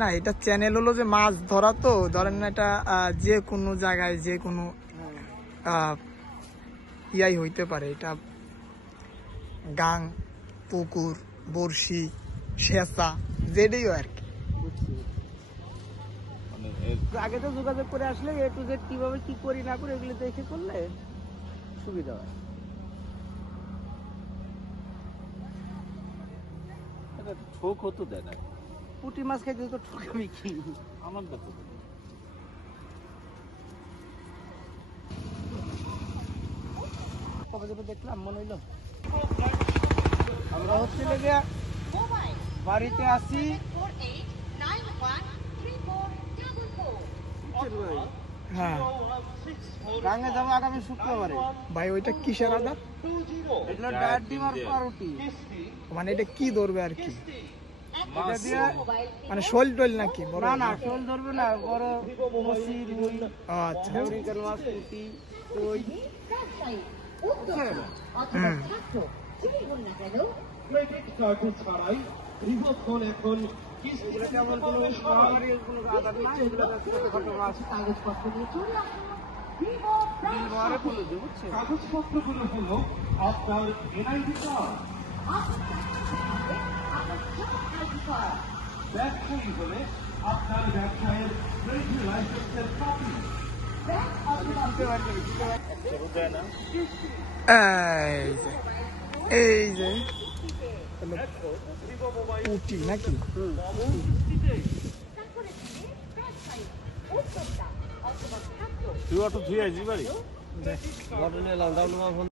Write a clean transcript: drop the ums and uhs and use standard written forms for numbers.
না এটা চ্যানেল হলো যে মাছ ধরা, তো ধরেন না এটা যে কোনো জায়গায় যে কোনো ইয়াই হইতে পারে। এটা গাং, পুকুর, বড়শি, শেষা, যেটাই আর কি। আগে তো যোগাযোগ করে আসলে এ টু জেড কিভাবে কি করি না করি এগুলো দেখে করলে সুবিধা হয়। ঠোক হতো দেয় না, পুঁটি মাছ খাইতে তো ঠকামি কি আমার কাছে। কবে যাবে দেখলাম মনে হইলো। আমরা হচ্ছে লেগে বাড়িতে আসি, হ্যাঁ গাঙে যাবো আগামী শুক্রবারে। ভাই ওইটা কিসের আদা? এগুলো ডায়েট ডিম আর পাউরুটি। মানে এটা কি ধরবে আর কি? এটা দিয়ে মানে শোল টোল নাকি? বড় না না শোল ধরবে না, বড় মসি, রুই, আচ্ছা আমেরিকান মাছ, পুঁটি, কই। এগুলো কেমন কোনো খাওয়ারই কোনো আদার না, এগুলো ছোটখাটো মাছ। বিলবারে বলে দেবো, বুঝছেন? কাগজপত্রগুলো হলো আপনার এনআইডি কার্ড, ব্যবসায়ী হলে আপনার ব্যবসায়ের ট্রেড লাইসেন্সের কপি। এই যে পুঁটি নাকি? তুই অটো ধুয়ে আসবি বাড়ি? ঘটনা